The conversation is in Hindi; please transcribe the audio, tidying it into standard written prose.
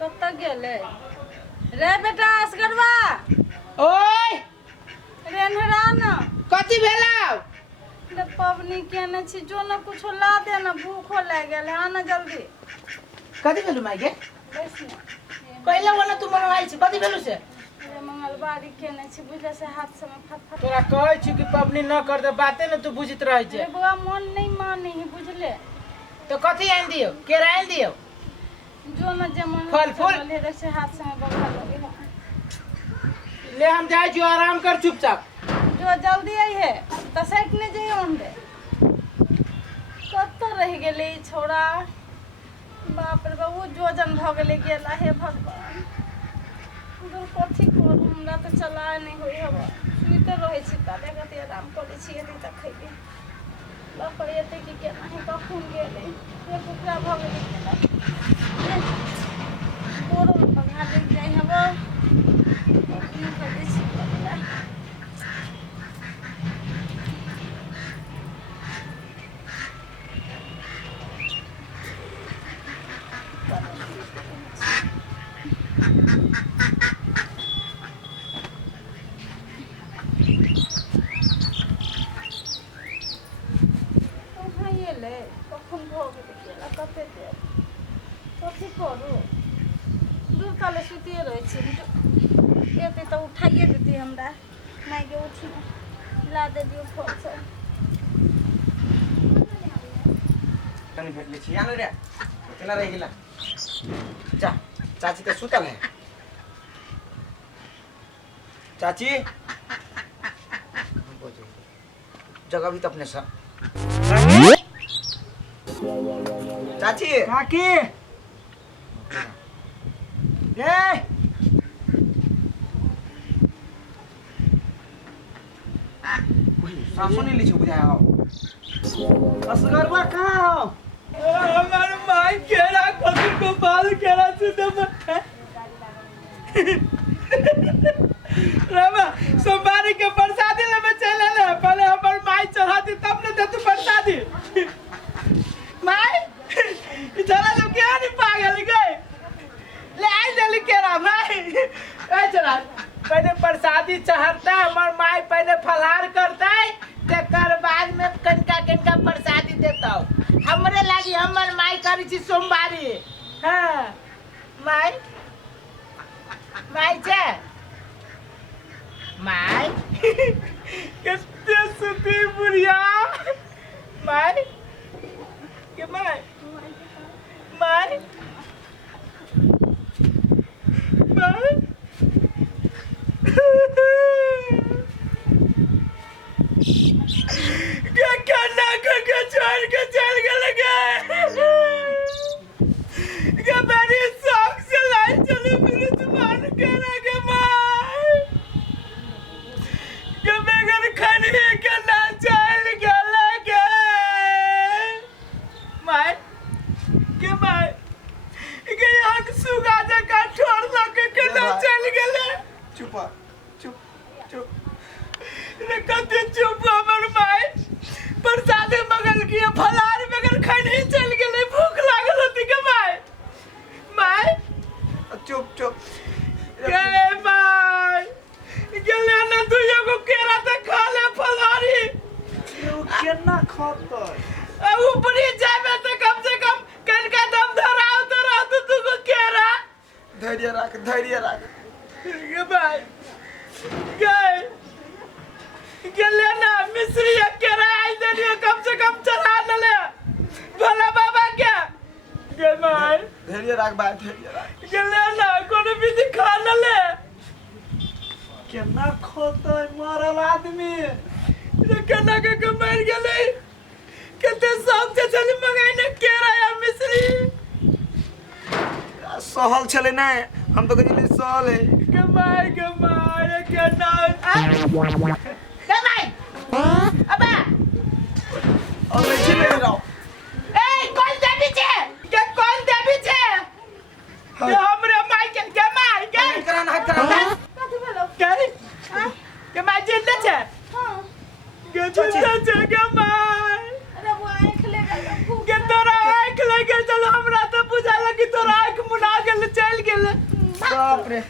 कत गेले रे बेटा असगरवा ओए रे नहरान कथी भेलौ रे पवनी केने छी जो न कुछो ला दे न भूखो लाग गेल आ न जल्दी कथी भेलु माई के बैस न कहला वना तू मन आइल छी कथी भेलु से रे मंगलवारी केने छी बुझले से हाथ से में फट तोरा कहै छी कि पबनी न कर दे बाते न तू बुझित रहै रे छै बुआ मन नहीं माने ही बुझले तो कथी आन दियो केरा आन दियो जो न जे मन फल फूल ले रे से हाथ से में बगा लगे ले हम जाय छी आराम कर चुपचाप जो जल्दी आई है तसैक ने जे ओंडे कत रह गेले ई छोड़ा बाप रे बाबू जोजन भ गेले गेला हे भगवान दूर कथी करू हमरा तो चलाए नहीं होई हवा सुते रहे छी ताले कते आराम करे छी यदि तक खइबे बाप रे एते की केना है कखन गेले ये कुकरा भ गेले केना बोरो बंगा ले जाई हवा अपनी करे छी बड़ा कथी करू दूर काले सुतिए रहे छी एते तो उठाइए देती हमरा माई के उठी ला दे दियो फोन से कनी भेटले छी आन रे केना रह गेला जा चाची त सुतल है चाची जगह भी तो अपने सा चाची काकी ए सासु नहीं ली छो बुझाया हो असगरवा कहाँ हो हमार माई केरा कथी को बाल केरा से दब रामा सोमवारी के प्रसादी लेवे चले ले पहले हमर माई चढ़ाती तब ने दे तू प्रसादी माई चला तो क्या नहीं पागल गए ले आई जल्दी केरा माई ए चला पहले प्रसादी चढ़ता हमर माई पहले फलाहार करता तेकर बाद में कनका कनका प्रसादी देता हमरे लागी हमर माई करी छी सोमवारी हां माई माई छे माई कितने सुती बुढ़िया माई के माई माई माई क्या करना के छोड़ के चल गए क्या मेरी शौक से लाई चली मेरी जुबान कहना के माई क्या बेगर खाने के ना चल गए माई के माई के आंख सुगा जा का छोड़ लगे के ना चल गए चुप चुप चुप रे कते चुप हमर माई प्रसादी मगल की फलार मगर खाने चल गेले भूख लागल होती के माई माई चुप चुप के माई गेले ना तू एगो केरा त खा ले फलारी केना खाता अब ऊपरी जाबे त कम से कम कनका दम धराओ तो रह तू को केरा धैर्य रख के माई गेले ना मिस्री केरा आई देलियो कम से कम चढ़ा न ले भोला बाबा के गे माई धैर्य रख गेले ना कोनो विधि खा न ले केना खाता मरल आदमी रे केना के मर गेले कते सब से चली मंगाई ने केरा या मिस्री सहल छले ना हम तो कहले सहल है के माई केना के माई अबा अबे छिले रहो ए कौन देवी छे के कौन देवी छे ये हमरे माई के माई के करा कथी भेलो के माई जिंदा छे हां के जिंदा छे के माई अरे वो आंख ले गई के तोरा आंख ले गेल चलो हमरा तो बुझा लगी तोरा आंख मुना गेल चल गेल रे